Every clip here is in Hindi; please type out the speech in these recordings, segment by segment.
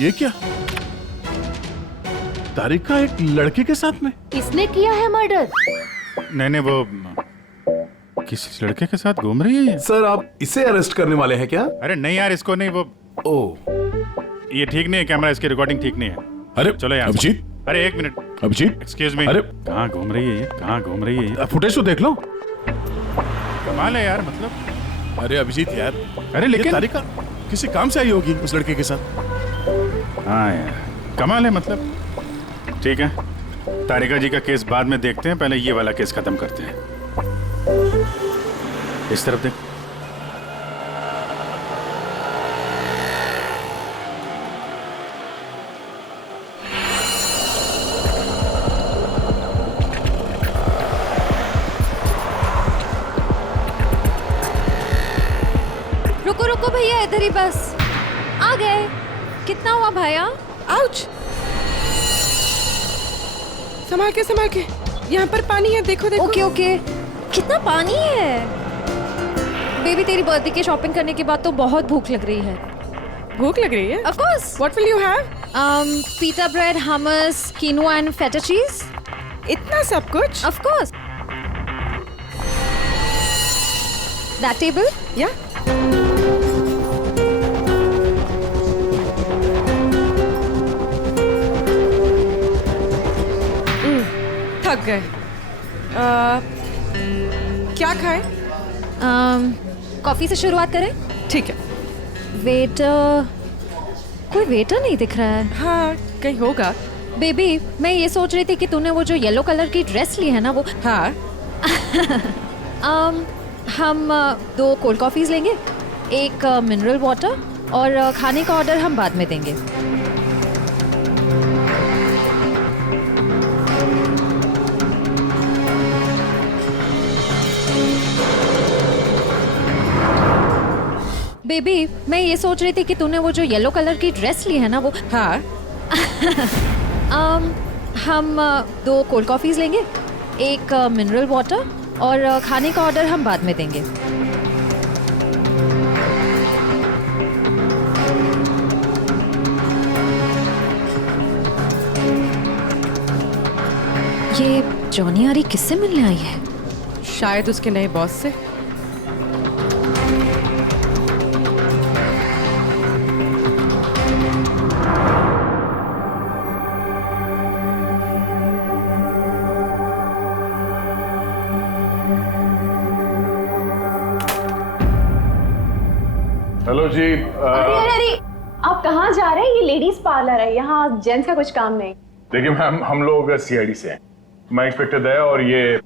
ये क्या? तारिका एक लड़के के साथ में? किसने किया है मर्डर? नहीं, वो किसी लड़के के साथ घूम रही है ये। सर, आप इसे अरेस्ट करने वाले हैं क्या? अरे नहीं यार, इसको नहीं। वो ये ठीक नहीं है, कैमरा इसकी रिकॉर्डिंग ठीक नहीं है। अरे चलो यार। अभिजीत, अरे एक मिनट, अभिजीत, एक्सक्यूज मी। अरे कहाँ घूम रही है ये? कहाँ घूम रही है ये? फुटेज तो देख लो। कमाल है यार, मतलब। अरे अभिजीत यार, अरे लेकिन तारिका किसी काम से आई होगी उस लड़के के साथ। हाँ यार, कमाल है मतलब। ठीक है, तारिका जी का केस बाद में देखते हैं, पहले ये वाला केस खत्म करते हैं। इस तरफ देख। रुको रुको भैया, इधर ही बस। आ गए। कितना हुआ भैया? आउच! संभाल के, यहाँ पर पानी है, देखो देखो। Okay okay. कितना पानी है? बेबी, तेरी बर्थडे की शॉपिंग करने के बाद तो बहुत भूख लग रही है। भूख लग रही है? Of course. What will you have? Pita bread, hummus, quinoa and feta cheese. इतना सब कुछ? Of course. That table? Yeah. थक गए। क्या खाएं? कॉफी से शुरुआत करें? ठीक है। वेटर, कोई वेटर नहीं दिख रहा है। हाँ, कहीं होगा। बेबी, मैं ये सोच रही थी कि तूने वो जो येलो कलर की ड्रेस ली है ना, वो हाँ। हम 2 कोल्ड कॉफीज लेंगे, एक मिनरल वाटर, और खाने का ऑर्डर हम बाद में देंगे। बेबी, मैं ये सोच रही थी कि तूने वो जो येलो कलर की ड्रेस ली है ना, वो हाँ। हम 2 कोल्ड कॉफीज लेंगे, एक मिनरल वाटर, और खाने का ऑर्डर हम बाद में देंगे। ये जॉनी आरी किससे मिलने आई है? शायद उसके नए बॉस से। हेलो जी। अरे आप कहाँ जा रहे हैं? ये लेडीज पार्लर है, यहाँ जेंट्स का कुछ काम नहीं। देखिए मैम, हम लोग सीआईडी से हैं। मैं इंस्पेक्टर दया और ये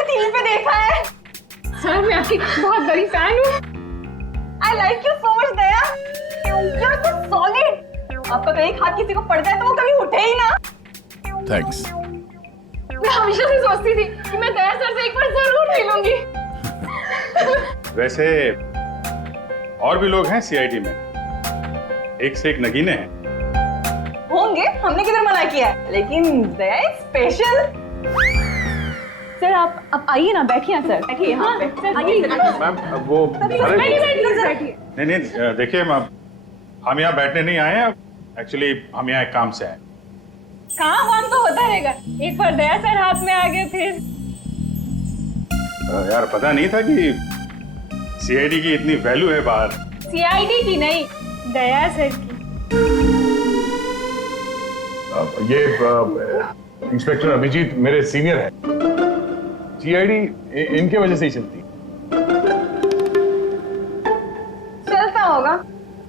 टीवी पे देखा है सर, मैं आपकी बहुत बड़ी फैन हूँ। I like you so much Daya, you are so solid. आपका कहीं हाथ किसी को पड़ जाए तो वो कभी उठे ही ना। थैंक्स। मैं हमेशा से सोचती थी कि मैं दया सर से एक बार जरूर मिलूंगी। वैसे और भी लोग हैं सीआईडी में, एक से एक नगीने हैं। होंगे, हमने किधर मना किया है, लेकिन दया इज स्पेशल। सर आप आइए ना, बैठिए ना सर, बैठिए यहाँ पे। आइए मैम वो बैठिए। नहीं, देखिए मैम, हम यहाँ बैठने नहीं आए हैं, एक्चुअली हम यहाँ एक काम से आए। काम तो होता रहेगा, एक बार दया सर हाथ में आ गए फिर। यार पता नहीं था कि सीआईडी की इतनी वैल्यू है बाहर। सीआईडी की नहीं, दया सर की। ये इंस्पेक्टर अभिजीत मेरे सीनियर हैं। सीआईडी इनके वजह से ही चलती। चलता होगा,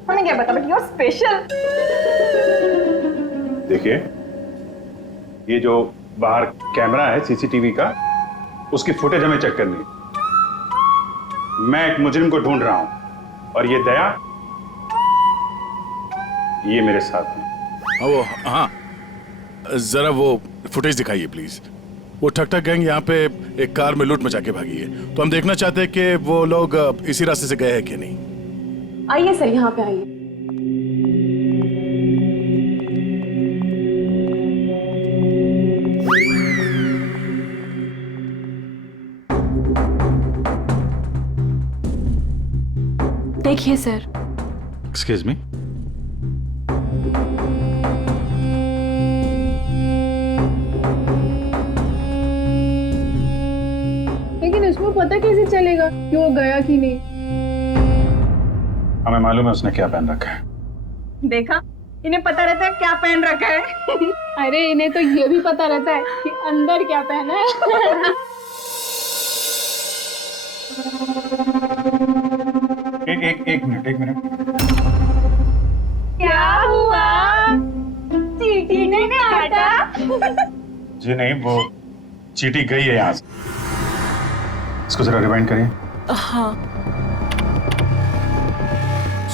हमें क्या पता, बट यू आर स्पेशल। देखिए, ये जो बाहर कैमरा है सीसीटीवी का, उसकी फुटेज हमें चेक करनी है। मैं एक मुजरिम को ढूंढ रहा हूं और ये दया, ये मेरे साथ है। हाँ, जरा वो फुटेज दिखाइए प्लीज। वो ठक ठक गैंग यहाँ पे एक कार में लूट मचा के भागी है, तो हम देखना चाहते हैं कि वो लोग इसी रास्ते से गए हैं कि नहीं। आइए सर, यहाँ पे आइए। देखिए सर, एक्सक्यूज मी, लेकिन इसमें पता कैसे चलेगा कि वो गया कि नहीं? हमें मालूम है उसने क्या पहन रखा है। देखा, इन्हें पता रहता है क्या पहन रखा है। अरे इन्हें तो ये भी पता रहता है कि अंदर क्या पहना है। एक मिनट। क्या हुआ? चींटी ने काटा? जी नहीं, वो चींटी गई है यहाँ से। इसको जरा रिवाइंड करिए। हाँ।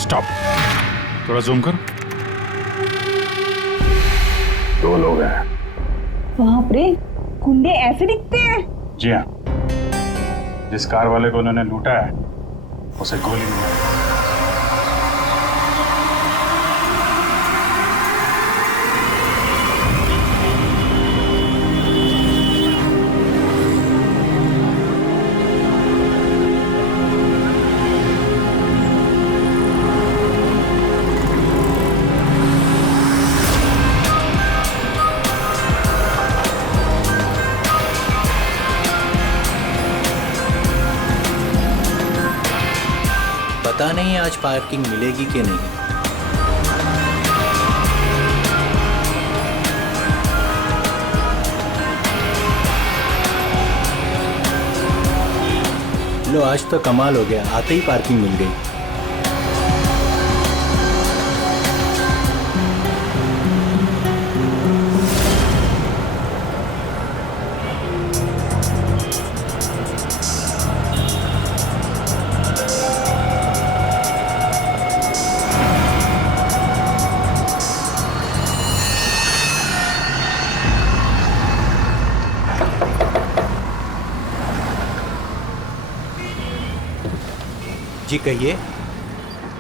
स्टॉप, थोड़ा जूम कर। 2 लोग हैं। बाप रे, गुंडे ऐसे दिखते हैं? जी हाँ, जिस कार वाले को उन्होंने लूटा है उसे गोली मारी। पता नहीं आज पार्किंग मिलेगी कि नहीं। लो, आज तो कमाल हो गया, आते ही पार्किंग मिल गई। जी कहिए।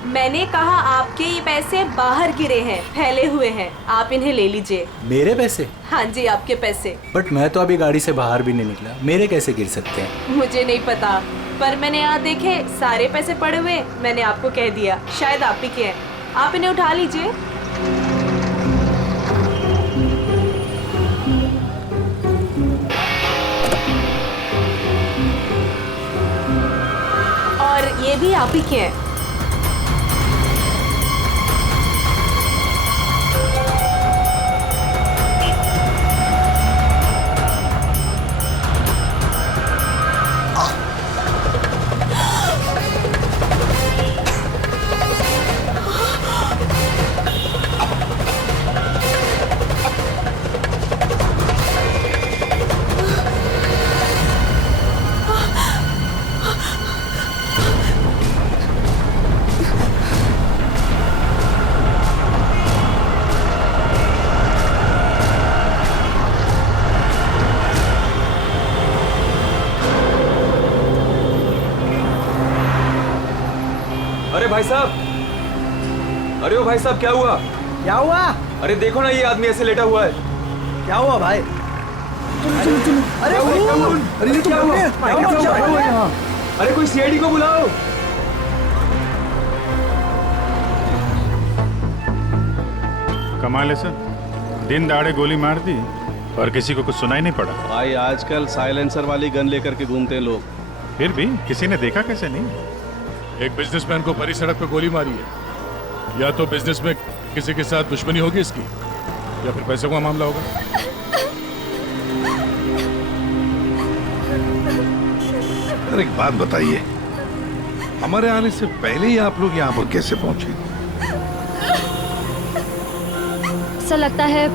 मैंने कहा आपके ये पैसे बाहर गिरे हैं, फैले हुए हैं, आप इन्हें ले लीजिए। मेरे पैसे? हाँ जी, आपके पैसे। बट मैं तो अभी गाड़ी से बाहर भी नहीं निकला, मेरे कैसे गिर सकते हैं? मुझे नहीं पता, पर मैंने यहाँ देखे सारे पैसे पड़े हुए, मैंने आपको कह दिया, शायद आप ही के हैं। आप इन्हें उठा लीजिए। और ये भी आप ही के हैं। अरे भाई साहब, अरे ओ भाई साहब, क्या हुआ? क्या हुआ? अरे देखो ना, ये आदमी ऐसे लेटा हुआ है। क्या हुआ भाई? अरे अरे क्या हुआ? अरे कोई सीआईडी को बुलाओ। कमाल है सर, दिन दहाड़े गोली मार दी और किसी को कुछ सुनाई नहीं पड़ा। भाई आजकल साइलेंसर वाली गन लेकर के घूमते हैं लोग। फिर भी किसी ने देखा कैसे नहीं? एक बिजनेसमैन को भरी सड़क पे गोली मारी है। या तो बिजनेस में किसी के साथ दुश्मनी होगी इसकी, या फिर पैसे का मामला होगा। अरे एक बात बताइए, हमारे आने से पहले ही आप लोग यहाँ पर कैसे पहुंचे? ऐसा लगता है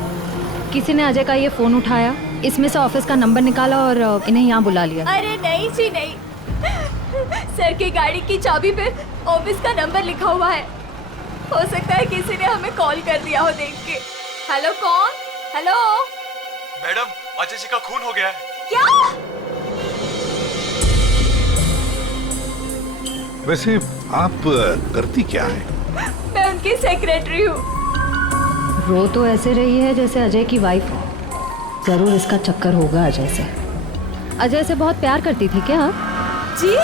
किसी ने अजय का ये फोन उठाया, इसमें से ऑफिस का नंबर निकाला और इन्हें यहाँ बुला लिया। अरे नहीं जी नहीं, सर की गाड़ी की चाबी पे ऑफिस का नंबर लिखा हुआ है। हो सकता है किसी ने हमें कॉल कर दिया हो देख के। हेलो, कौन? हेलो मैडम, अजय जी का खून हो गया है। क्या? वैसे आप करती क्या है? मैं उनकी सेक्रेटरी हूँ। रो तो ऐसे रही है जैसे अजय की वाइफ हो। जरूर इसका चक्कर होगा अजय से। अजय से बहुत प्यार करती थी क्या आप? जी?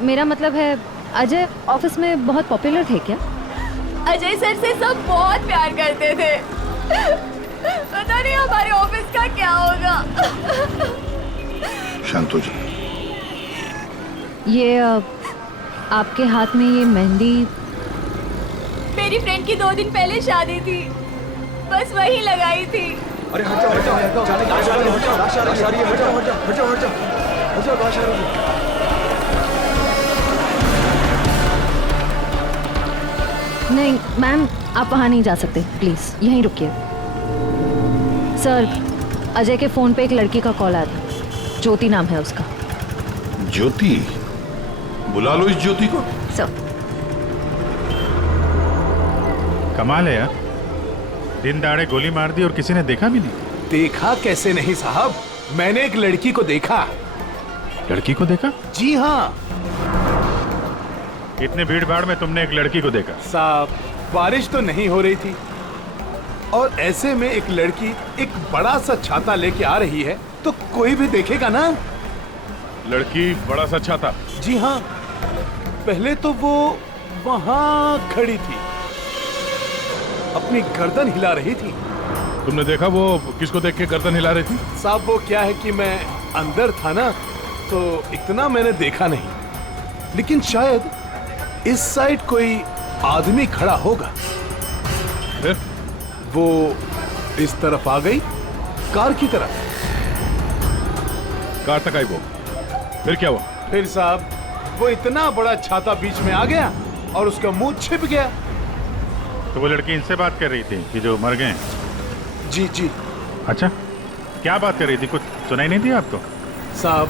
मेरा मतलब है अजय ऑफिस में बहुत पॉपुलर थे क्या? अजय सर से सब बहुत प्यार करते थे। पता नहीं हमारे ऑफिस का क्या होगा। शांत हो जा। ये आपके हाथ में ये मेहंदी? मेरी फ्रेंड की 2 दिन पहले शादी थी, बस वही लगाई थी। अरे हट जाओ, हट जाओ, हट जाओ, हट जाओ, हट जाओ, हट जाओ, हट जाओ, हट जाओ, हट जाओ। नहीं मैम, आप वहाँ नहीं जा सकते, प्लीज यहीं रुकिए। सर, अजय के फोन पे एक लड़की का कॉल आया था, ज्योति नाम है उसका। ज्योति? बुला लो इस ज्योति को। सर। कमाल है यार, दिन दाड़े गोली मार दी और किसी ने देखा भी नहीं। देखा कैसे नहीं साहब, मैंने एक लड़की को देखा। लड़की को देखा? जी हाँ इतने भीड़ भाड़ में तुमने एक लड़की को देखा? साहब, बारिश तो नहीं हो रही थी और ऐसे में एक लड़की एक बड़ा सा छाता लेके आ रही है तो कोई भी देखेगा ना। लड़की बड़ा सा छाता? जी हाँ, पहले तो वो वहाँ खड़ी थी, अपनी गर्दन हिला रही थी। तुमने देखा वो किसको देख के गर्दन हिला रही थी? साहब वो क्या है कि मैं अंदर था ना, तो इतना मैंने देखा नहीं, लेकिन शायद इस साइड कोई आदमी खड़ा होगा। फिर वो इस तरफ आ गई, कार की तरफ। कार तक आई वो, फिर क्या हुआ? फिर साहब वो इतना बड़ा छाता बीच में आ गया और उसका मुंह छिप गया। तो वो लड़की इनसे बात कर रही थी कि जो मर गए? जी जी। अच्छा, क्या बात कर रही थी? कुछ सुनाई नहीं दिया आपको? साहब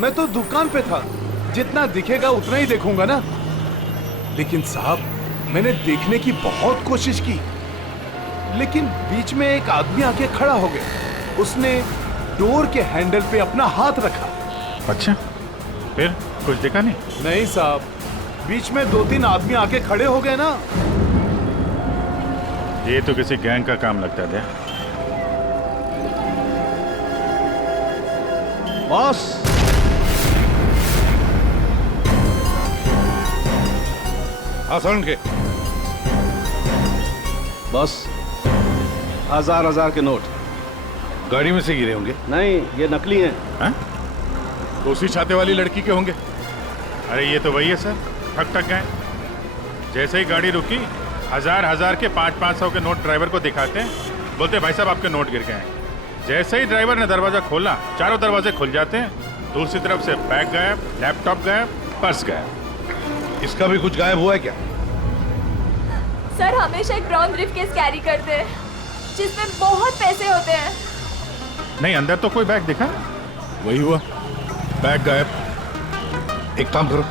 मैं तो दुकान पे था, जितना दिखेगा उतना ही देखूंगा ना। लेकिन साहब मैंने देखने की बहुत कोशिश की, लेकिन बीच में एक आदमी आके खड़ा हो गया। उसने डोर के हैंडल पे अपना हाथ रखा। अच्छा, फिर कुछ देखा नहीं? नहीं साहब, बीच में 2-3 आदमी आके खड़े हो गए ना। ये तो किसी गैंग का काम लगता है। बॉस, आसान के बस 1000 के नोट गाड़ी में से गिरे होंगे। नहीं, ये नकली हैं। हाँ? तो उसी छाते वाली लड़की के होंगे। अरे ये तो वही है सर, ठक गए। जैसे ही गाड़ी रुकी, 1000 के 500 के नोट ड्राइवर को दिखाते हैं, बोलते भाई साहब आपके नोट गिर गए हैं। जैसे ही ड्राइवर ने दरवाजा खोला, चारों दरवाजे खुल जाते हैं। दूसरी तरफ से बैग गायब, लैपटॉप गायब, पर्स गायब। इसका भी कुछ गायब हुआ है क्या? सर हमेशा एक ब्राउन ब्रीफकेस कैरी करते हैं जिसमें बहुत पैसे होते हैं। नहीं, अंदर तो कोई बैग दिखा? वही हुआ, बैग गायब। एक काम करो,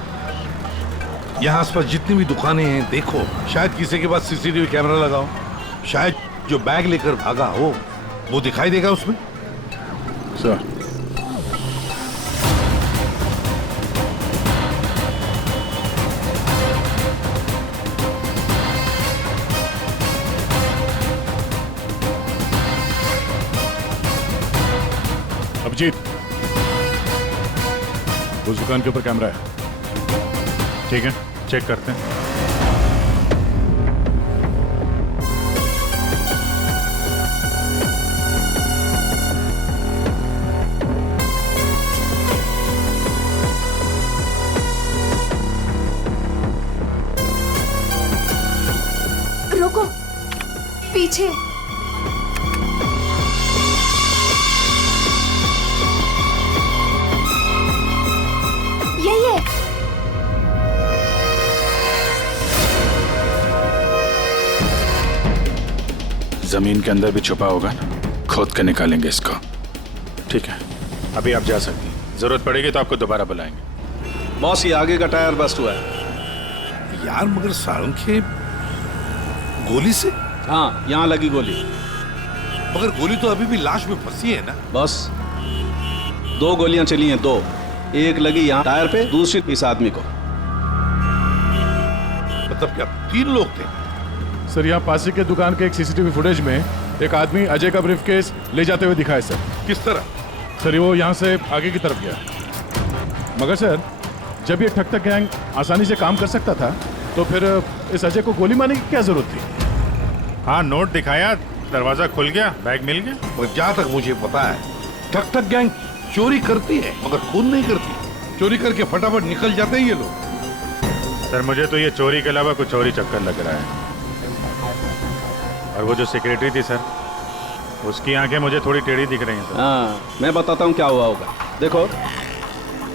यहाँ आसपास जितनी भी दुकानें हैं देखो, शायद किसी के पास सीसीटीवी कैमरा लगाओ। शायद जो बैग लेकर भागा हो वो दिखाई देगा उसमें। सर, अभिजीत, उस दुकान के ऊपर कैमरा है। ठीक है, चेक करते हैं। रुको, पीछे। यही है। जमीन के अंदर भी छुपा होगा ना, खोद के निकालेंगे इसको। ठीक है, अभी आप जा सकती हैं। जरूरत पड़ेगी तो आपको दोबारा बुलाएंगे। बॉस, ये आगे का टायर बस्ट हुआ है। यार मगर सारंगे, गोली से? हाँ, यहाँ लगी गोली। मगर गोली तो अभी भी लाश में फंसी है ना। बस 2 गोलियां चली हैं, 2। एक लगी यहाँ टायर पे, दूसरी इस आदमी को। मतलब क्या 3 लोग थे? सर, यहाँ पासी के दुकान के एक सीसीटीवी फुटेज में एक आदमी अजय का ब्रीफकेस ले जाते हुए दिखा है सर। किस तरह? सर, वो यहाँ से आगे की तरफ गया, मगर सर जब ये ठगतक गैंग आसानी से काम कर सकता था तो फिर इस अजय को गोली मारने की क्या जरूरत थी? हाँ, नोट दिखाया, दरवाजा खुल गया, बैग मिल गया। और जहाँ तक मुझे पता है ठगतक गैंग चोरी करती है मगर खून नहीं करती। चोरी करके फटाफट निकल जाते हैं ये लोग। सर मुझे तो ये चोरी के अलावा कुछ और ही चक्कर लग रहा है। और वो जो सेक्रेटरी थी सर, उसकी आंखें मुझे थोड़ी टेढ़ी दिख रही हैं सर। हाँ, मैं बताता हूँ क्या हुआ होगा। देखो,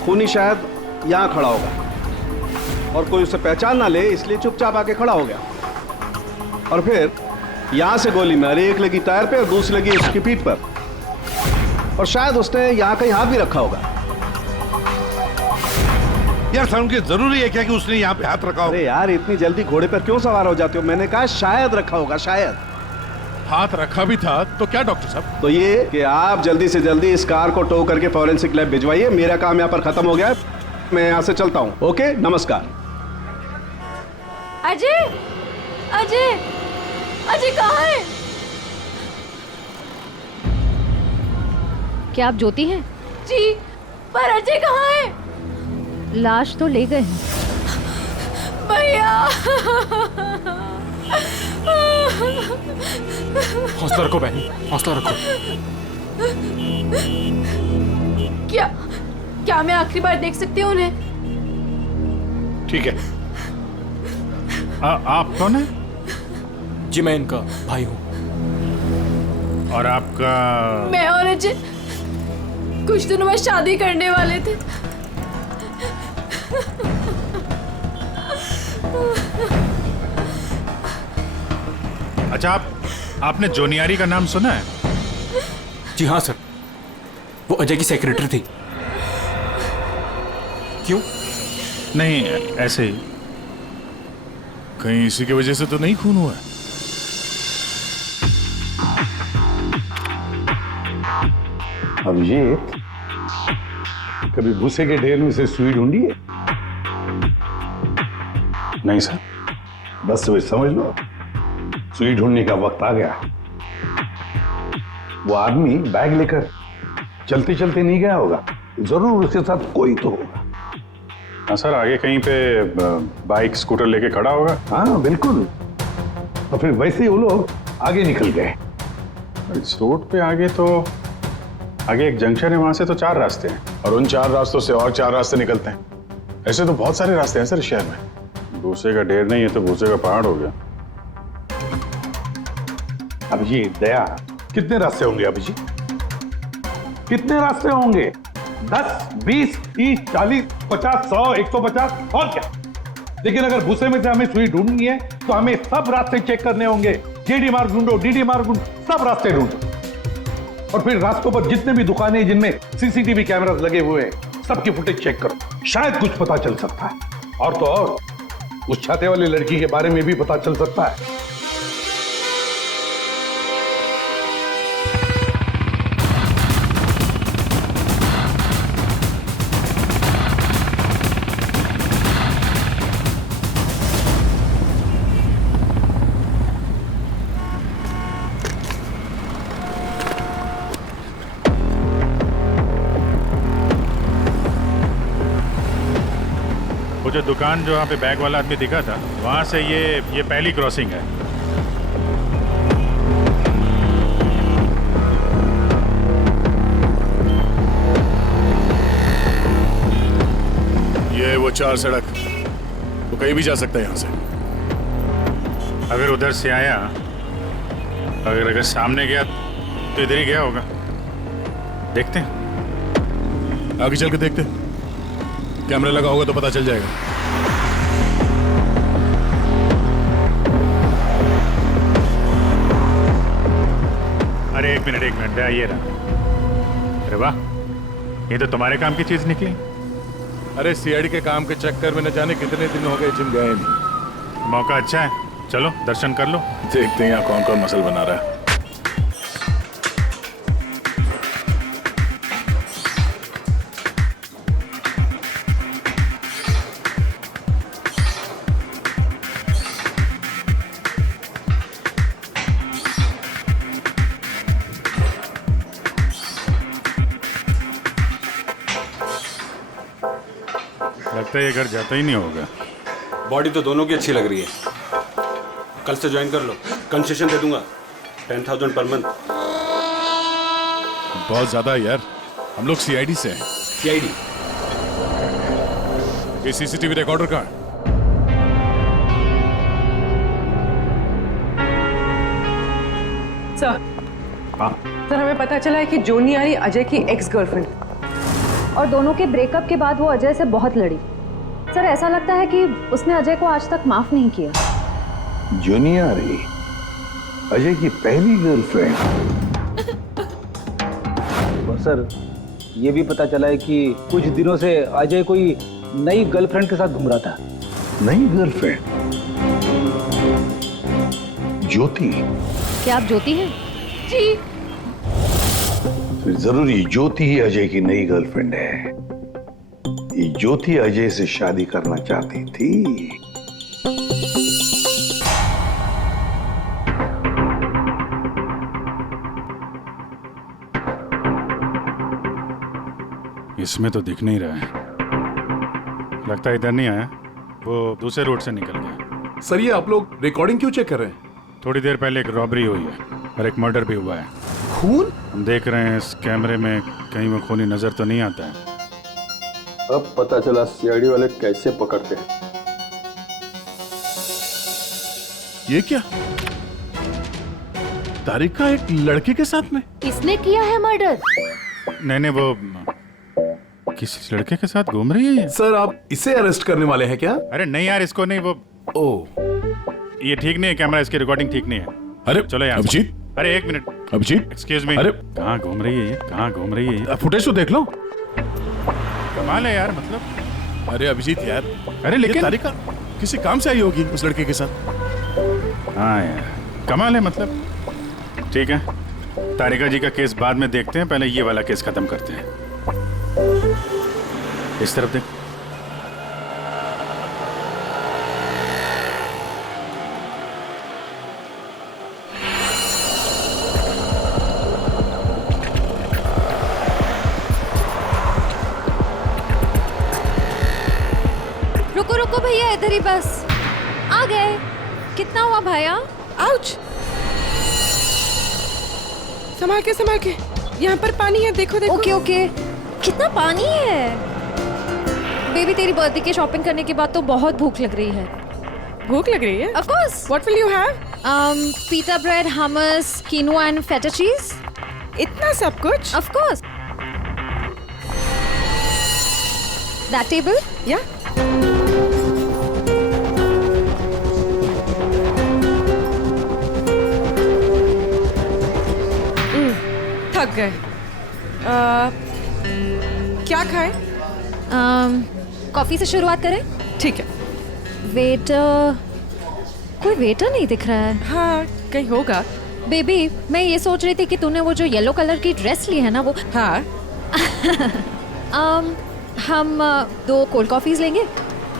खूनी शायद यहाँ खड़ा होगा और कोई उसे पहचान ना ले, इसलिए चुपचाप आके खड़ा हो गया। और फिर यहाँ से गोली मारी, एक लगी टायर पे और दूसरी लगी उसकी पीठ पर। और शायद उसने यहाँ कहीं हाथ भी रखा होगा। यार सारुण, जरूरी है क्या कि उसने यहाँ पे हाथ रखा हो? अरे यार, इतनी जल्दी घोड़े पर क्यों सवार हो जाते हो? मैंने कहा शायद रखा होगा, शायद। हाथ रखा भी था तो क्या डॉक्टर साहब? तो ये कि आप जल्दी से जल्दी इस कार को टो करके फॉरेंसिक लैब भिजवाइए। मेरा काम यहाँ पर खत्म हो गया है, मैं यहाँ से चलता हूँ। ओके, नमस्कार। अजय, अजय, अजय कहाँ है? क्या आप ज्योति हैं? जी, पर अजय कहाँ है? लाश तो ले गए हैं। भैया, हौसला रखो बहन, हौसला रखो। क्या मैं आखिरी बार देख सकती हूँ उन्हें? ठीक है। आप कौन है? जी, मैं इनका भाई हूँ। और आपका? मैं और अजय कुछ दिनों में शादी करने वाले थे। अच्छा, आपने जोनियारी का नाम सुना है? जी हाँ सर, वो अजय की सेक्रेटरी थी। क्यों? नहीं, ऐसे ही। कहीं इसी की वजह से तो नहीं खून हुआ? अभिजीत, कभी भूसे के ढेर में से सुई ढूंढी है? नहीं सर। बस वही समझ लो, सुई ढूंढने का वक्त आ गया। वो आदमी बैग लेकर चलते चलते नहीं गया होगा, जरूर उसके साथ कोई तो होगा। हाँ सर, आगे कहीं पे बाइक स्कूटर लेके खड़ा होगा। हाँ बिल्कुल। और फिर वैसे ही वो लोग आगे निकल गए। इस रोड पे आगे तो आगे एक जंक्शन है, वहां से तो 4 रास्ते हैं। और उन 4 रास्तों से और 4 रास्ते निकलते हैं। ऐसे तो बहुत सारे रास्ते हैं सर इस शहर में। भूसे का ढेर नहीं है तो भूसे का पहाड़ हो गया। अभिजीत, दया, कितने रास्ते होंगे अभिजीत? कितने रास्ते होंगे? 10, 20, 30, 40, 50, 100, 150 और क्या? लेकिन अगर भूसे में से हमें सुई ढूंढनी है तो हमें सब रास्ते चेक करने होंगे। जेडी मार्ग ढूंढो, डीडी मार्ग ढूंढो, सब रास्ते ढूंढो। और फिर रास्तों पर जितने भी दुकानें हैं जिनमें सीसीटीवी कैमरास लगे हुए हैं, सबकी फुटेज चेक करो, शायद कुछ पता चल सकता है। और तो और उस छाते वाली लड़की के बारे में भी पता चल सकता है। वो जो दुकान जो वहाँ पे बैग वाला आदमी दिखा था, वहाँ से ये पहली क्रॉसिंग है। ये वो 4 सड़क, वो कहीं भी जा सकता है यहाँ से। अगर उधर से आया, अगर सामने गया तो इधर ही गया होगा। देखते हैं, आगे चल के देखते हैं। कैमरा लगा होगा तो पता चल जाएगा। अरे एक मिनट, ये रहा। अरे वाह, ये तो तुम्हारे काम की चीज निकली। अरे सीआईडी के काम के चक्कर में न जाने कितने दिन हो गए जिम गए नहीं। मौका अच्छा है, चलो दर्शन कर लो। देखते हैं यहाँ कौन कौन मसल बना रहा है। लगता है ये घर जाता ही नहीं होगा। बॉडी तो दोनों की अच्छी लग रही है। कल से ज्वाइन कर लो, कंसेशन दे दूंगा 10,000 पर मंथ। बहुत ज्यादा है यार, हम लोग सीआईडी से हैं। सीआईडी? ये सीसीटीवी रिकॉर्डर कहाँ है? सर, सर हमें पता चला है कि जोनी आरी अजय की एक्स गर्लफ्रेंड, और दोनों के ब्रेकअप के बाद वो अजय से बहुत लड़ी। सर ऐसा लगता है कि उसने अजय को आज तक माफ नहीं किया। जोनी आरी अजय की पहली गर्लफ्रेंड? और सर ये भी पता चला है कि कुछ दिनों से अजय कोई नई गर्लफ्रेंड के साथ घूम रहा था। नई गर्लफ्रेंड? ज्योति? क्या आप ज्योति हैं? जी। फिर जरूर ये ज्योति ही अजय की नई गर्लफ्रेंड है। ये ज्योति अजय से शादी करना चाहती थी। इसमें तो दिख नहीं रहा है, लगता है इधर नहीं आया, वो दूसरे रोड से निकल गया। सर ये आप लोग रिकॉर्डिंग क्यों चेक कर रहे हैं? थोड़ी देर पहले एक रॉबरी हुई है और एक मर्डर भी हुआ है। खून? हम देख रहे हैं इस कैमरे में कहीं वो खूनी नजर तो नहीं आता है। अब पता चला सीआईडी वाले कैसे पकड़ते हैं। ये क्या? तारिका एक लड़के के साथ में? किसने किया है मर्डर? नहीं वो किसी लड़के के साथ घूम रही है ये। सर आप इसे अरेस्ट करने वाले हैं क्या? अरे नहीं यार, इसको नहीं, वो ये ठीक नहीं है, कैमरा इसकी रिकॉर्डिंग ठीक नहीं है। अरे चलो यार। अभिजीत, अरे एक मिनट अभिजीत, एक्सक्यूज मी। अरे कहाँ घूम रही है ये, कहाँ घूम रही है ये? फुटेज तो देख लो। कमाल है यार, मतलब। अरे अभिजीत यार, अरे लेकिन तारिका किसी काम से आई होगी उस लड़के के साथ। हाँ यार, कमाल है मतलब। ठीक है, तारिका जी का केस बाद में देखते हैं, पहले ये वाला केस खत्म करते हैं। इस तरफ देख। रुको रुको भैया, इधर ही बस। आ गए। कितना हुआ भैया? आउच! संभाल के, यहाँ पर पानी है, देखो देखो। Okay okay. कितना पानी है? बेबी तेरी बर्थडे की शॉपिंग करने के बाद तो बहुत भूख लग रही है। भूख लग रही है? Of course. What will you have? Pita bread, hummus, quinoa and feta cheese. इतना सब कुछ? Of course. That table? Yeah. थक गए। क्या खाएं? कॉफी से शुरुआत करें? ठीक है। वेटर, कोई वेटर नहीं दिख रहा है। हाँ, कहीं होगा। बेबी, मैं ये सोच रही थी कि तूने वो जो येलो कलर की ड्रेस ली है ना, वो। हाँ। हम 2 कोल्ड कॉफीज लेंगे,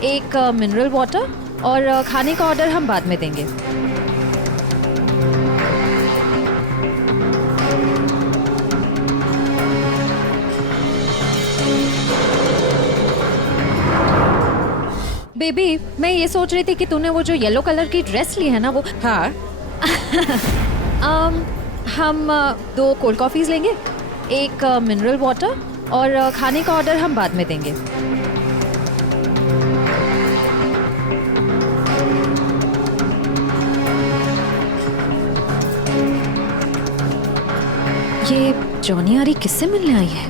1 मिनरल वाटर, और खाने का ऑर्डर हम बाद में देंगे। बेबी, मैं ये सोच रही थी कि तूने वो जो येलो कलर की ड्रेस ली है ना, वो। हाँ। हम 2 कोल्ड कॉफीज लेंगे, 1 मिनरल वाटर, और खाने का ऑर्डर हम बाद में देंगे। ये जॉनी आरी किससे मिलने आई है?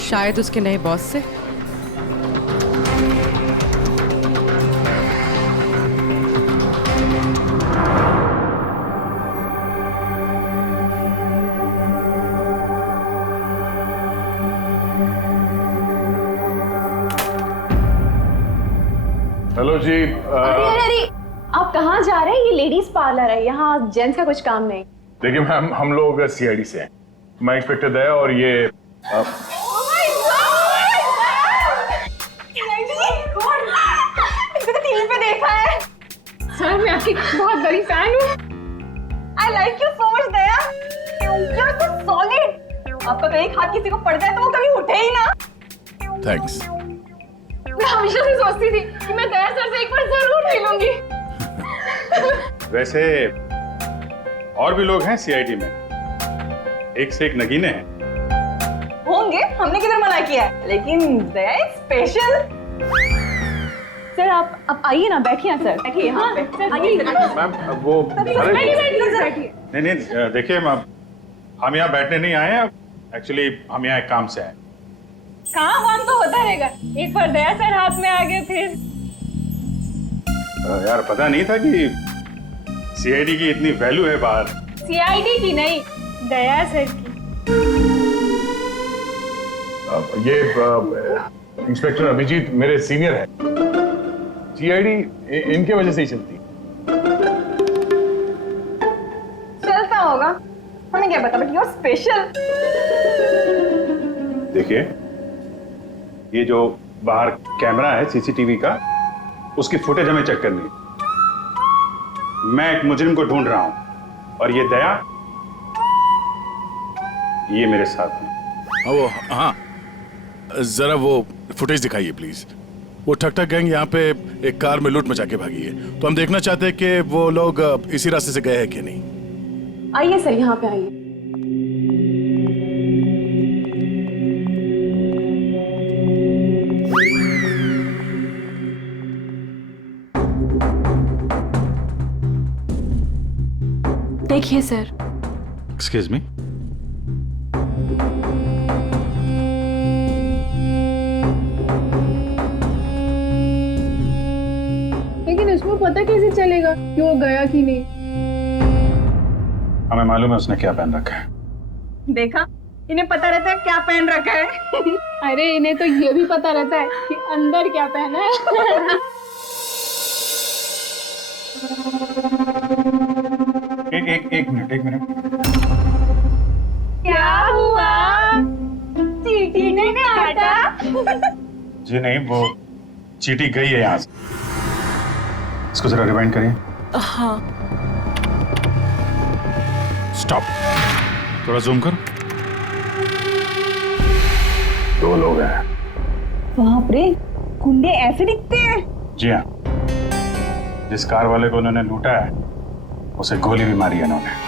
शायद उसके नए बॉस से। हेलो जी। अरे आप कहाँ जा रहे हैं? ये लेडीज पार्लर है, यहाँ जेंट्स का कुछ काम नहीं। देखिए मैम, हम लोग सीआईडी से हैं। मैं इंस्पेक्टर दया और ये टीवी पे देखा है। सर मैं आपकी बहुत बड़ी फैन हूँ। I like you so much Daya. You're so solid। आपका कहीं हाथ किसी को पड़ जाए तो वो कभी उठे ही ना। थैंक्स। हम हमेशा से सोचती थी कि मैं दया सर से एक बार जरूर मिलूंगी। वैसे और भी लोग हैं सीआईडी में, एक से एक नगीने हैं। होंगे, हमने किधर मना किया है, लेकिन दया स्पेशल। सर आप आइए ना, बैठिए ना सर, बैठिए यहाँ पे। मैम वो बैठिए। नहीं देखिए मैम, हम यहाँ बैठने नहीं आए हैं, एक्चुअली हम यहाँ एक काम से आए। काम तो होता रहेगा, एक बार दया सर हाथ में आ गए फिर। यार पता नहीं था कि सीआईडी की इतनी वैल्यू है बाहर। सीआईडी की नहीं, दया सर की। ये इंस्पेक्टर अभिजीत मेरे सीनियर है। सीआईडी इनके वजह से ही चलती। चलता होगा, हमें क्या पता, बट यू आर स्पेशल। देखिए, ये जो बाहर कैमरा है सीसीटीवी का, उसकी फुटेज हमें चेक करनी है। मैं एक मुजरिम को ढूंढ रहा हूं और ये दया ये मेरे साथ है। हाँ, जरा वो फुटेज दिखाइए प्लीज। वो ठक ठक गैंग यहाँ पे एक कार में लूट मचा के भागी है, तो हम देखना चाहते हैं कि वो लोग इसी रास्ते से गए हैं कि नहीं। आइए सर, यहाँ पे आइए। देखिए सर। Excuse me. लेकिन इसमें पता कैसे चलेगा कि वो गया कि नहीं? हमें मालूम है उसने क्या पहन रखा है। देखा, इन्हें पता रहता है क्या पहन रखा है। अरे इन्हें तो ये भी पता रहता है कि अंदर क्या पहना है। एक मिनट। क्या हुआ? चीटी ने काटा? जी नहीं, वो चीटी गई है यहाँ से। इसको जरा रिवाइंड करिए। हाँ। स्टॉप, थोड़ा जूम कर। 2 लोग हैं। बाप रे, गुंडे ऐसे दिखते हैं? जी हाँ, जिस कार वाले को उन्होंने लूटा है उसे गोली भी मारी है इन्होंने।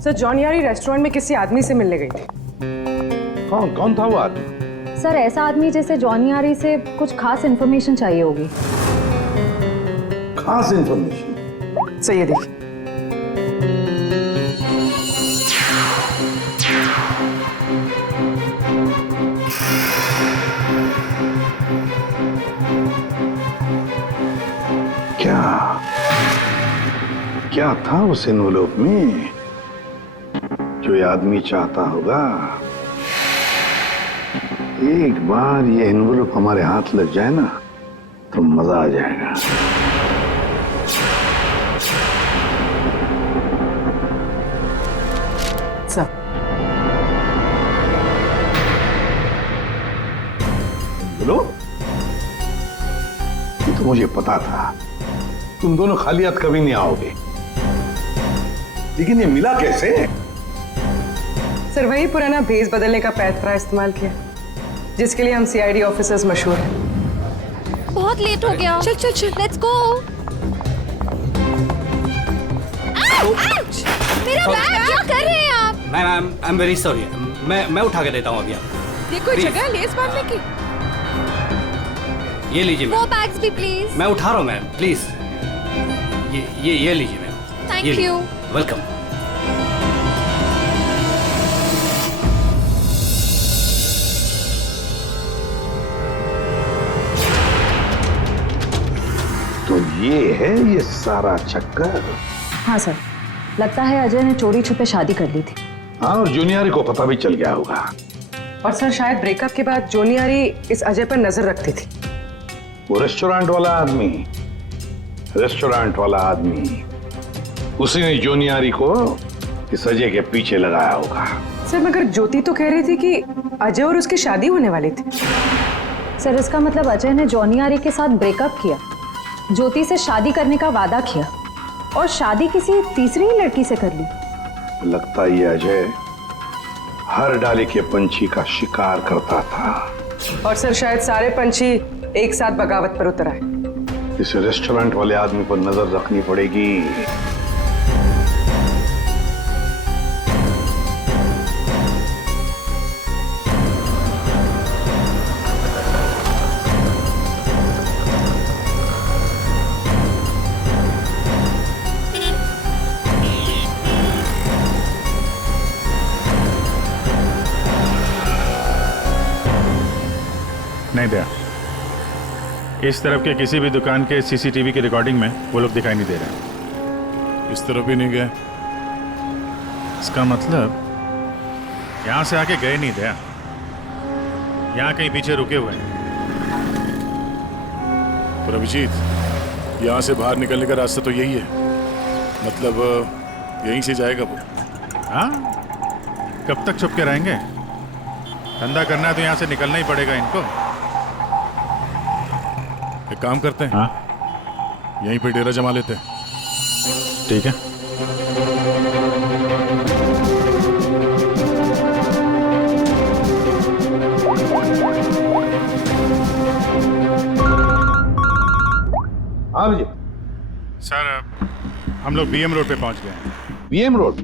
सर जॉन यारी रेस्टोरेंट में किसी आदमी से मिलने गई थी। कौन था वो आदमी? सर ऐसा आदमी जैसे जॉनी आरी से कुछ खास इन्फॉर्मेशन चाहिए होगी। खास इन्फॉर्मेशन? सही है, देखिए। क्या था उस एनवेलप में जो ये आदमी चाहता होगा? एक बार ये एनवेलप हमारे हाथ लग जाए ना तो मजा आ जाएगा। सर, बोलो। ये तो मुझे पता था, तुम दोनों खाली हाथ कभी नहीं आओगे, लेकिन ये मिला कैसे? सर वही पुराना भेस बदलने का पैतरा इस्तेमाल किया जिसके लिए हम सीआईडी ऑफिसर्स मशहूर हैं। बहुत लेट हो गया। चल चल चल, लेट्स गो। मेरा बैग क्या कर रहे हैं आप? Ma'am I am very sorry, मैं उठा के देता हूँ अभी आपको। ये कोई जगह है लेस बांधने की? ये लीजिए वो मैम। बैग्स भी प्लीज। मैं उठा रहा हूँ मैम, प्लीज। ये लीजिए मैम। Thank you. वेलकम। तो ये है ये सारा चक्कर। हाँ सर, लगता है अजय ने चोरी छुपे शादी कर ली थी। हाँ, और जूनियर को पता भी चल गया होगा। और सर शायद ब्रेकअप के बाद जोनियारी इस अजय पर नजर रखती थी। वो रेस्टोरेंट वाला आदमी रेस्टोरेंट वाला आदमी, उसी ने जोनियारी को इस अजय के पीछे लगाया होगा। सर मगर ज्योति तो कह रही थी कि अजय और उसकी शादी होने वाली थी। सर इसका मतलब अजय ने जॉनी आरी के साथ ब्रेकअप किया, ज्योति से शादी करने का वादा किया और शादी किसी तीसरी ही लड़की से कर ली। लगता ये अजय हर डाले के पंछी का शिकार करता था। और सर शायद सारे पंछी एक साथ बगावत पर उतर आए। इस रेस्टोरेंट वाले आदमी पर नजर रखनी पड़ेगी। नहीं दया, इस तरफ के किसी भी दुकान के सीसीटीवी की रिकॉर्डिंग में वो लोग दिखाई नहीं दे रहे। इस तरफ भी नहीं गए। इसका मतलब यहां से आके गए नहीं दया, यहां कहीं पीछे रुके हुए हैं। पर अभिजीत, यहाँ से बाहर निकलने का रास्ता तो यही है, मतलब यहीं से जाएगा वो। हाँ, कब तक छुप के रहेंगे? धंधा करना है तो यहाँ से निकलना ही पड़ेगा इनको। एक काम करते हैं, हाँ? यहीं पे डेरा जमा लेते हैं। ठीक है। हाँ जी सर, हम लोग बीएम रोड पे पहुंच गए हैं। BM road?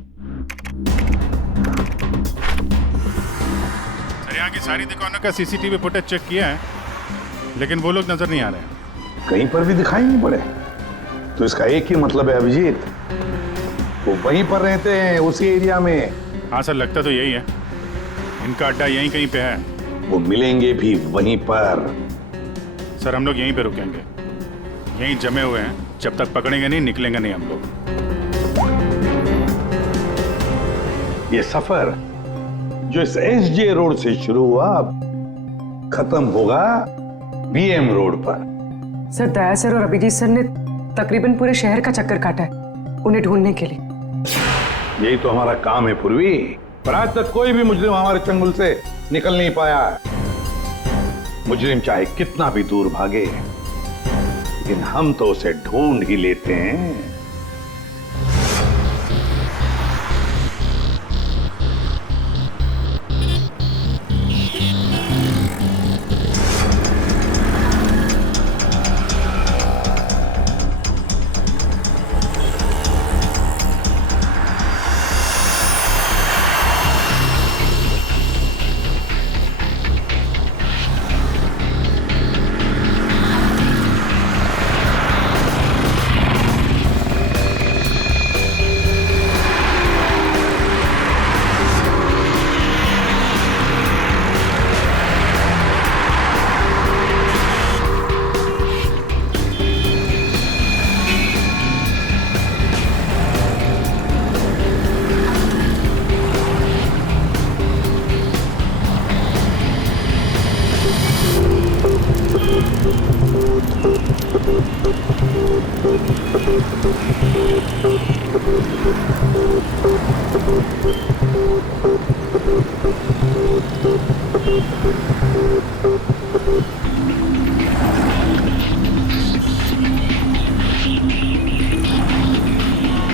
सर यहाँ की सारी दुकानों का सीसीटीवी फुटेज चेक किया है, लेकिन वो लोग नजर नहीं आ रहे हैं। कहीं पर भी दिखाई नहीं पड़े। तो इसका एक ही मतलब है अभिजीत, वो वहीं पर रहते हैं, उसी एरिया में। हाँ सर, लगता तो यही है। इनका अड्डा यहीं कहीं पे है। वो मिलेंगे भी वहीं पर। सर हम लोग यहीं पे रुकेंगे, यहीं जमे हुए हैं। जब तक पकड़ेंगे नहीं, निकलेंगे नहीं हम लोग। ये सफर जो इस एसजे रोड से शुरू हुआ, खत्म होगा बीएम रोड पर। सर दया सर और अभिजीत सर ने तकरीबन पूरे शहर का चक्कर काटा है उन्हें ढूंढने के लिए। यही तो हमारा काम है पूर्वी, पर आज तक कोई भी मुजरिम हमारे चंगुल से निकल नहीं पाया। मुजरिम चाहे कितना भी दूर भागे, लेकिन हम तो उसे ढूंढ ही लेते हैं।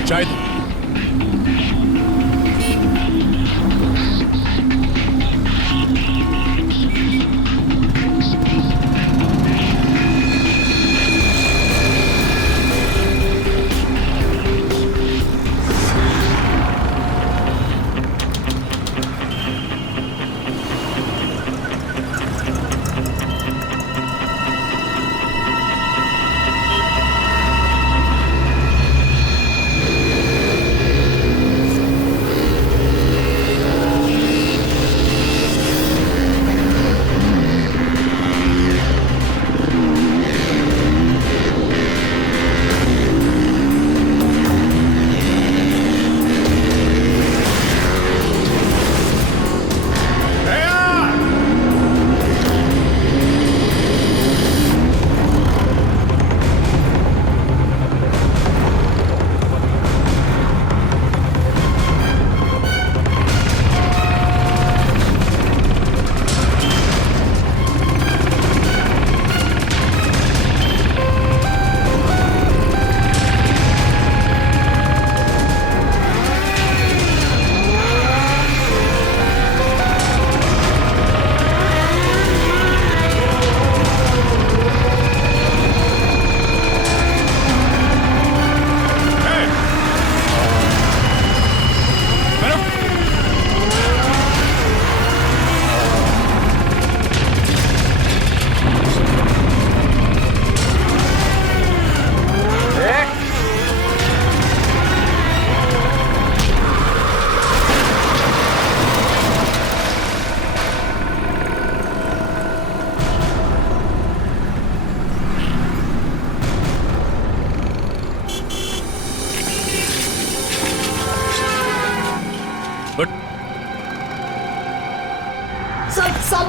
चाय दो।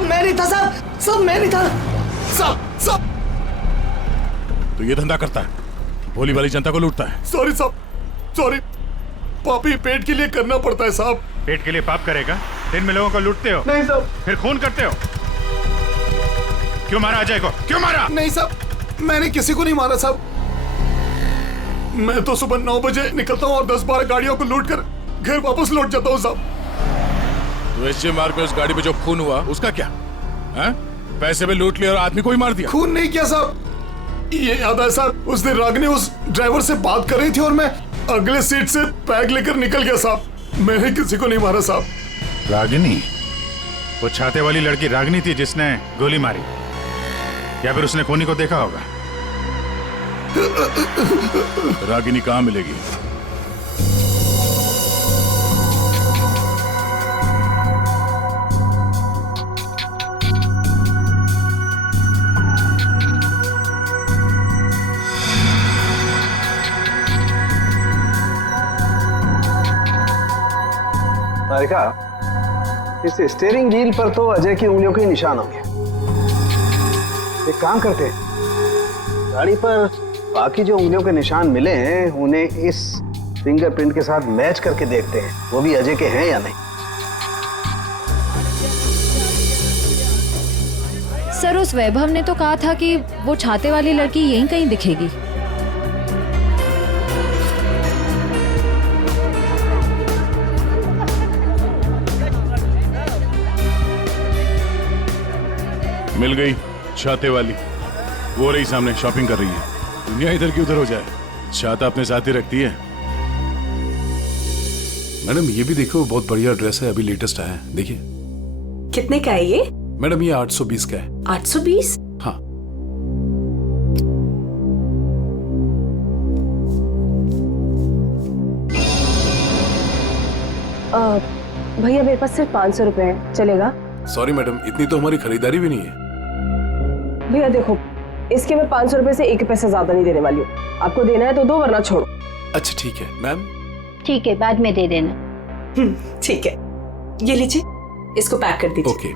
साहब मैं नहीं था साहब, साहब मैं नहीं था साहब, साहब। तो ये धंधा करता है, भोली वाली जनता को लूटता है। सॉरी साहब, सॉरी। पापी पेट के लिए करना पड़ता है साहब। पेट के लिए पाप करेगा? दिन में लोगों को लूटते हो? नहीं साहब। फिर खून करते हो? क्यों मारा अजय को? क्यों मारा? नहीं साहब, मैंने किसी को नहीं मारा साहब। मैं तो सुबह 9 बजे निकलता हूँ और 10-12 गाड़ियों को लूट कर घर वापस लौट जाता हूँ साहब। तो एसजे मार्ग में उस गाड़ी पे जो खून हुआ उसका क्या है? पैसे में लूट लिया और आदमी को ही मार दिया। खून नहीं किया साहब, ये याद है साहब, उस दिन रागिनी उस ड्राइवर से बात कर रही थी और मैं अगले सीट से बैग लेकर निकल गया साहब। मैंने किसी को नहीं मारा साहब। रागिनी? वो छाते वाली लड़की रागिनी थी जिसने गोली मारी, या फिर उसने खूनी को देखा होगा? रागिनी कहाँ मिलेगी? तारिका, इस स्टीयरिंग व्हील पर तो अजय की उंगलियों के निशान होंगे। एक काम करते हैं, गाड़ी पर बाकी जो उंगलियों के निशान मिले हैं उन्हें इस फिंगरप्रिंट के साथ मैच करके देखते हैं, वो भी अजय के हैं या नहीं। सर उस वैभव ने तो कहा था कि वो छाते वाली लड़की यहीं कहीं दिखेगी। मिल गई छाते वाली, वो रही सामने शॉपिंग कर रही है। दुनिया इधर की उधर हो जाए, छाता अपने साथ ही रखती है। मैडम ये भी देखो, बहुत बढ़िया ड्रेस है, अभी लेटेस्ट आया है, देखिए। कितने का है ये? मैडम ये 820 का है। 820? हाँ। भैया मेरे पास सिर्फ 500 रुपए है, चलेगा? सॉरी मैडम, इतनी तो हमारी खरीदारी भी नहीं है। भैया देखो, इसके मैं 500 रुपए से 1 पैसा ज्यादा नहीं देने वाली हूँ। आपको देना है तो दो, वरना छोड़ो। अच्छा ठीक है मैम। ठीक है, बाद में दे देना। ठीक है, ये लीजिए, इसको पैक कर दीजिए। ओके।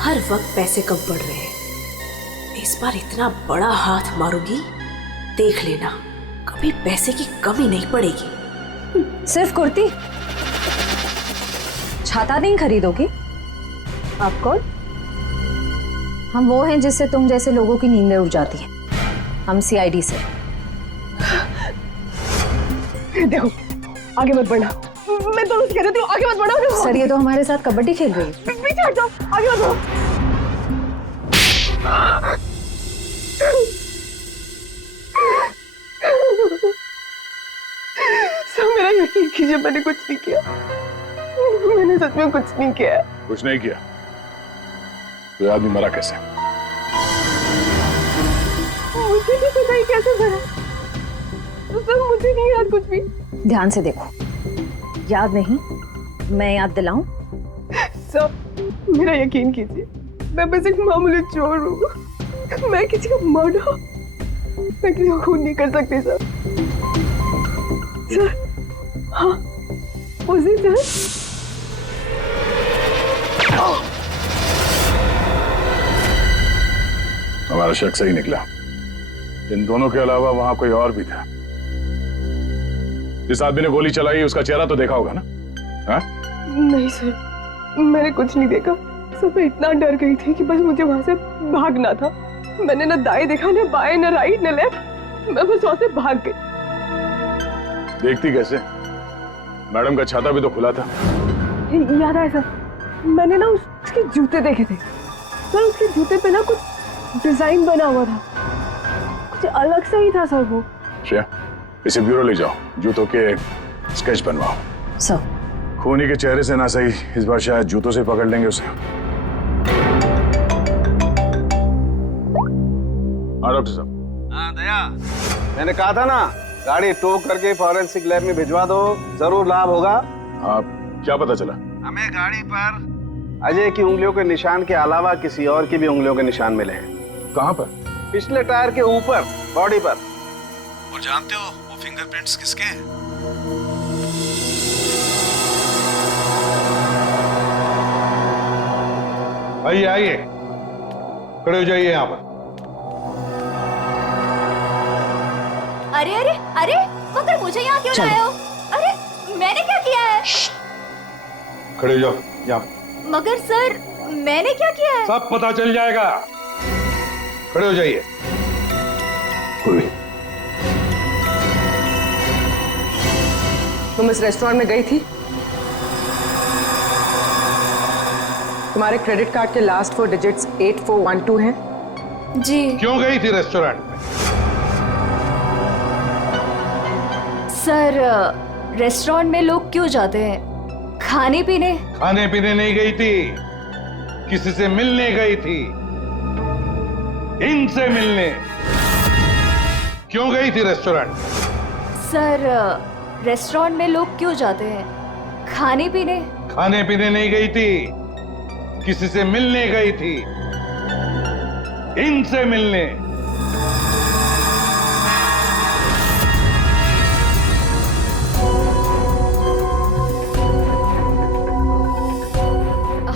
हर वक्त पैसे कम पड़ रहे हैं, इस बार इतना बड़ा हाथ मारूंगी, देख लेना, कभी पैसे की कमी नहीं पड़ेगी। सिर्फ कुर्ती, छाता नहीं खरीदोगी? आप कौन? हम वो हैं जिससे तुम जैसे लोगों की नींदें उड़ जाती हैं। हम सीआईडी से। देखो, आगे मत बढ़ना, मैं तो कह रही हूँ, आगे मत बढ़ो। सर ये तो हमारे साथ कबड्डी खेल रही है। पीछे हट जाओ, आगे मत बढ़ो। सब मेरा यकीन कीजिए, मैंने कुछ नहीं किया, मैंने सच में कुछ नहीं किया। कुछ नहीं किया तो आदमी मरा कैसे? मुझे नहीं पता ही कैसे मरा, सर मुझे नहीं याद कुछ भी। ध्यान से देखो, याद नहीं, मैं याद दिलाऊं? सर मेरा यकीन कीजिए, मैं बस एक मामूली चोर हूँ, मैं किसी का मर्डर, मैं किसी को खून नहीं कर सकती सर। सर हाँ, उसी सर। हमारा शक सही निकला, इन दोनों के अलावा वहां कोई और भी था। जिस आदमी ने गोली चलाई उसका चेहरा तो देखा होगा ना? हा? नहीं सर, मैंने कुछ नहीं देखा सर, मैं इतना डर गई थी कि बस मुझे वहां से भागना था। मैंने ना दाएं देखा, ना बाएं, ना राइट, ना लेफ्ट, मैं बस वहां से भाग गई। देखती कैसे? मैडम का छाता भी तो खुला था। याद आया सर, मैंने ना उसके जूते देखे थे सर, उसके जूते पे ना कुछ डिजाइन बना हुआ था, कुछ अलग से ही था सर वो। श्रेया, इसे ब्यूरो ले जाओ, जूतों के स्केच बनवाओ। सर खूनी के चेहरे से ना सही, इस बार शायद जूतों से पकड़ लेंगे उसे। हाँ डॉक्टर साहब। हाँ दया, मैंने कहा था ना, गाड़ी टो करके फॉरेंसिक लैब में भिजवा दो, जरूर लाभ होगा। आप क्या पता चला? हमें गाड़ी पर अजय की उंगलियों के निशान के अलावा किसी और की भी उंगलियों के निशान मिले हैं। कहाँ पर? पिछले टायर के ऊपर, बॉडी पर। और जानते हो वो फिंगरप्रिंट्स किसके हैं? आइए आइए, खड़े हो जाइए यहाँ पर। अरे अरे अरे, मगर मुझे यहाँ क्यों लाए हो? अरे मैंने क्या किया है? खड़े हो जाओ यहाँ। मगर सर मैंने क्या किया है? सब पता चल जाएगा। खड़े हो जाइए। तुम इस रेस्टोरेंट में गई थी? तुम्हारे क्रेडिट कार्ड के लास्ट 4 डिजिट्स 8412 हैं? जी। क्यों गई थी रेस्टोरेंट में? सर रेस्टोरेंट में लोग क्यों जाते हैं? खाने पीने? खाने पीने नहीं गई थी, किसी से मिलने गई थी। इनसे मिलने। क्यों गई थी रेस्टोरेंट? सर रेस्टोरेंट में लोग क्यों जाते हैं? खाने पीने? खाने पीने नहीं गई थी, किसी से मिलने गई थी। इनसे मिलने।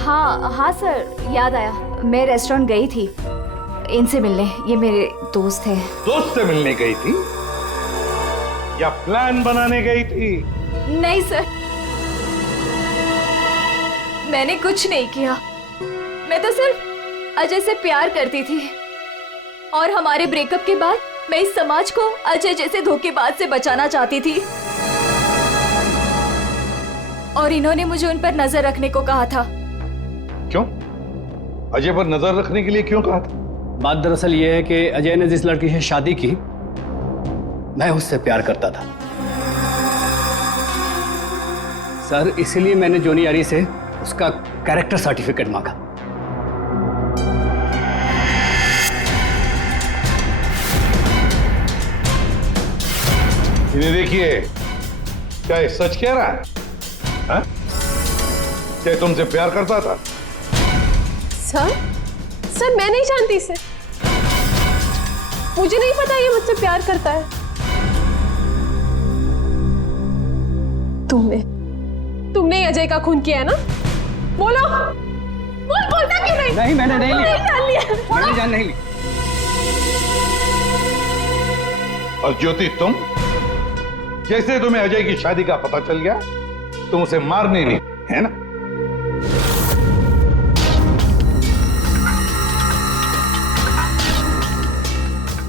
हाँ हाँ सर, याद आया। मैं रेस्टोरेंट गई थी इनसे मिलने। ये मेरे दोस्त हैं। दोस्त से मिलने गई थी या प्लान बनाने गई थी? नहीं सर, मैंने कुछ नहीं किया। मैं तो सिर्फ अजय से प्यार करती थी और हमारे ब्रेकअप के बाद मैं इस समाज को अजय जैसे धोखेबाज से बचाना चाहती थी और इन्होंने मुझे उन पर नजर रखने को कहा था। क्यों? अजय पर नजर रखने के लिए क्यों कहा था? बात दरअसल ये है कि अजय ने जिस लड़की से शादी की, मैं उससे प्यार करता था सर, इसीलिए मैंने जोनी आरी से उसका कैरेक्टर सर्टिफिकेट मांगा। इन्हें देखिए, क्या ये सच कह रहा है? हा? क्या तुमसे प्यार करता था? सर मैं नहीं जानती इसे। मुझे नहीं पता ये मुझसे प्यार करता है। तुमने अजय का खून किया है ना? बोलो। बोलता क्यों नहीं? नहीं, मैंने नहीं लिया। जान लिया। मैंने जान नहीं ली। और ज्योति, तुम जैसे तुम्हें अजय की शादी का पता चल गया, तुम उसे मारने नहीं, है ना?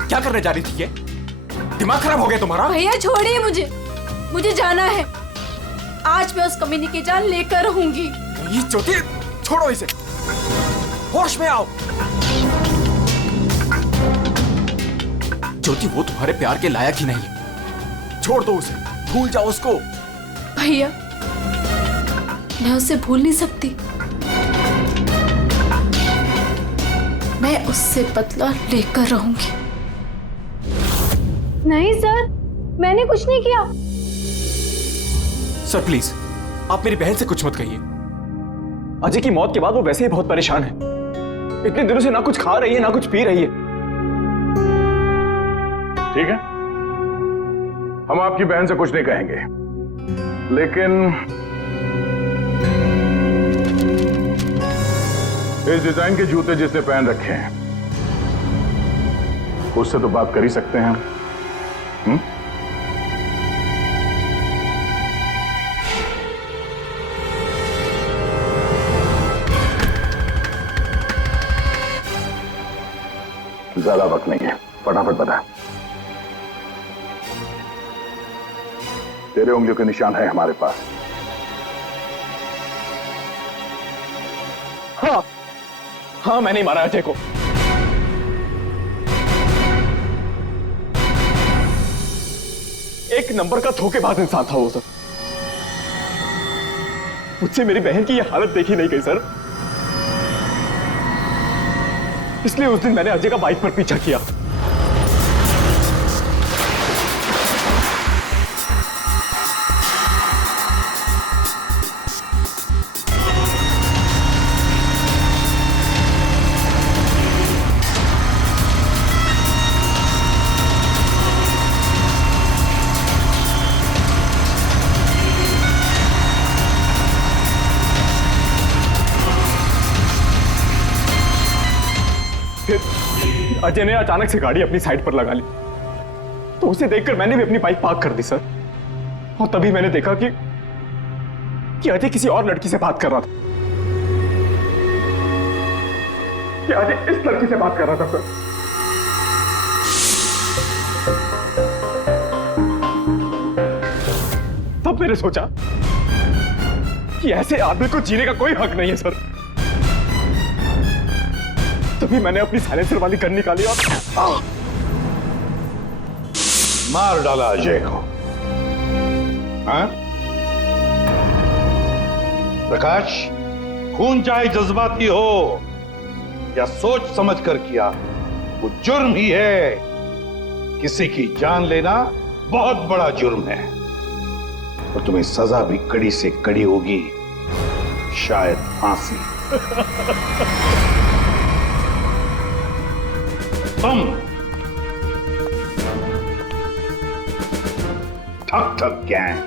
क्या करने जा रही थी ये? दिमाग खराब हो गया तुम्हारा? भैया छोड़िए मुझे जाना है। आज मैं उस कमीनी की जान लेकर रहूंगी। ये ज्योति, छोड़ो इसे, होश में आओ। ज्योति, वो तुम्हारे प्यार के लायक ही नहीं है। छोड़ दो उसे, भूल जाओ उसको। भैया मैं उसे भूल नहीं सकती। मैं उससे बदला लेकर रहूंगी। नहीं सर, मैंने कुछ नहीं किया। सर प्लीज, आप मेरी बहन से कुछ मत कहिए। अजय की मौत के बाद वो वैसे ही बहुत परेशान है। इतने दिनों से ना कुछ खा रही है ना कुछ पी रही है। ठीक है, हम आपकी बहन से कुछ नहीं कहेंगे, लेकिन इस डिजाइन के जूते जिसने पहन रखे हैं उससे तो बात कर ही सकते हैं हम। ज्यादा वक्त नहीं है, फटाफट बता। तेरे उंगलियों के निशान है हमारे पास। हाँ, मैंने मारा अजय को। एक नंबर का धोखेबाज इंसान था वो सर। मुझसे मेरी बहन की यह हालत देखी नहीं गई सर, इसलिए उस दिन मैंने अजय का बाइक पर पीछा किया। अजय ने अचानक से गाड़ी अपनी साइड पर लगा ली, तो उसे देखकर मैंने भी अपनी बाइक पार्क कर दी सर। और तभी मैंने देखा कि अजय किसी और लड़की से बात कर रहा था, कि अजय इस लड़की से बात कर रहा था सर। तब मैंने सोचा कि ऐसे आदमी को जीने का कोई हक नहीं है सर। तभी मैंने अपनी साइलेंसर वाली गन निकाली और मार डाला अजय को। हाँ? प्रकाश, खून चाहे जज्बाती हो या सोच समझ कर किया, वो जुर्म ही है। किसी की जान लेना बहुत बड़ा जुर्म है और तुम्हें सजा भी कड़ी से कड़ी होगी, शायद फांसी। तुम ठग गैंग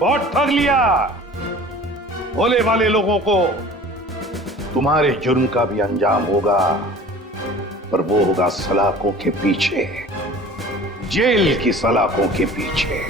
बहुत ठग लिया। भोले वाले लोगों को तुम्हारे जुर्म का भी अंजाम होगा, पर वो होगा सलाखों के पीछे, जेल की सलाखों के पीछे।